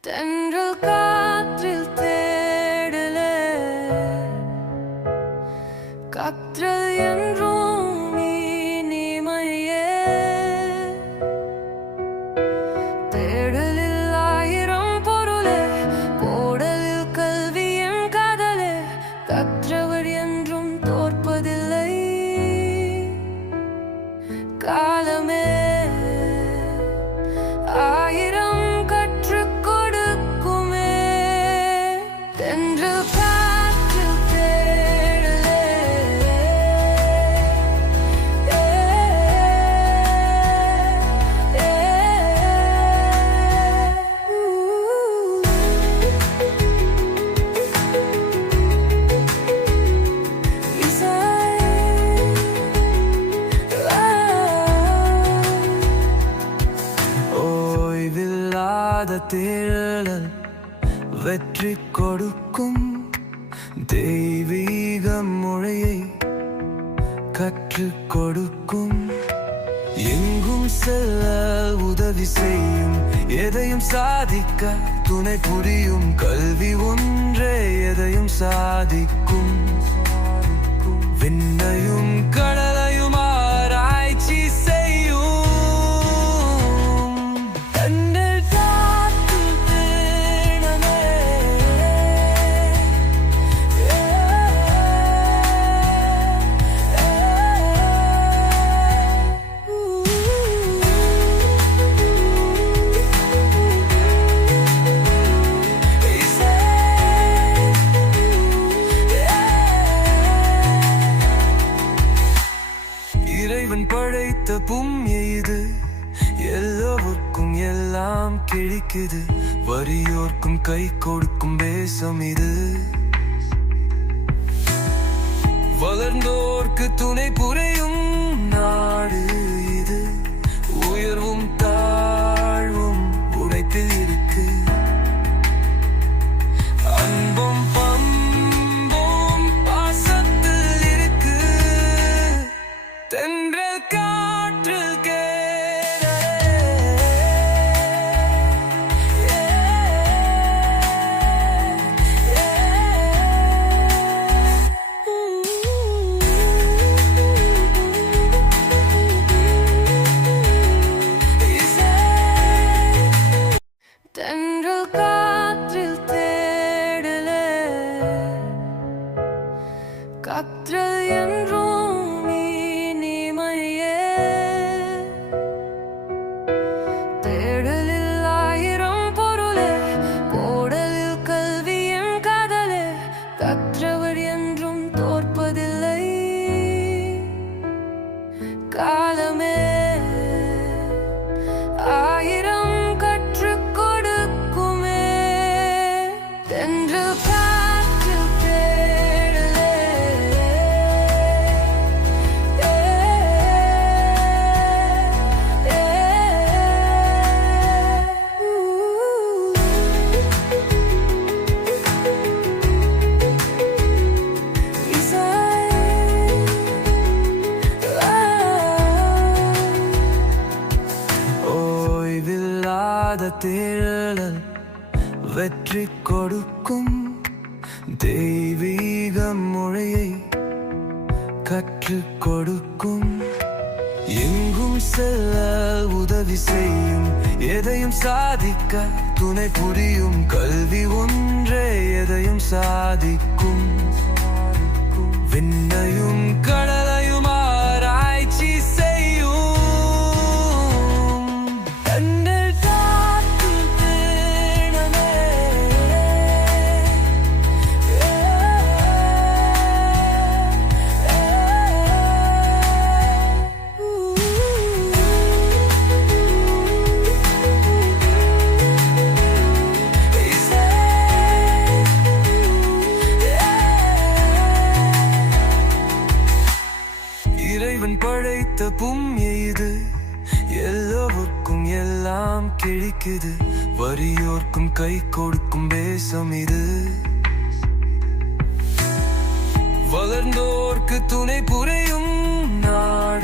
Tendril ஓய்வில்லாத தேடல் வெற்றி கொடுக்கும் தெய்வீக மொழியை கற்றுக் கொடுக்கும். எங்கும் செல்ல உதவி செய்யும் எதையும் சாதிக்க துணை புரியும் கல்வி ஒன்றே எதையும் சாதிக்கும். விண்ணையும் படைத்த பூமி இது. எல்லோருக்கும் எல்லாம் கிழிக்குது. வரியோர்க்கும் கை கொடுக்கும் பேசம் இது. வளர்ந்தோர்க்கு துணை புரியும் ஓய்வில்லாத தேடல் வெற்றி கொடுக்கும் தெய்வீக மொழியை கற்றுக் கொடுக்கும். எங்கும் செல்ல உதவி செய்யும் எதையும் சாதிக்க துணை புரியும் கல்வி ஒன்றே எதையும் சாதிக்கும். விண்ணையும் கடலையும் இறைவன் படைத்த பூமி இது. எல்லோருக்கும் எல்லாம் கிழிக்குது. வரியோர்க்கும் கை கொடுக்கும் தேசம் இது. வளர்ந்தோர்க்கு துணை புரியும் நாடு.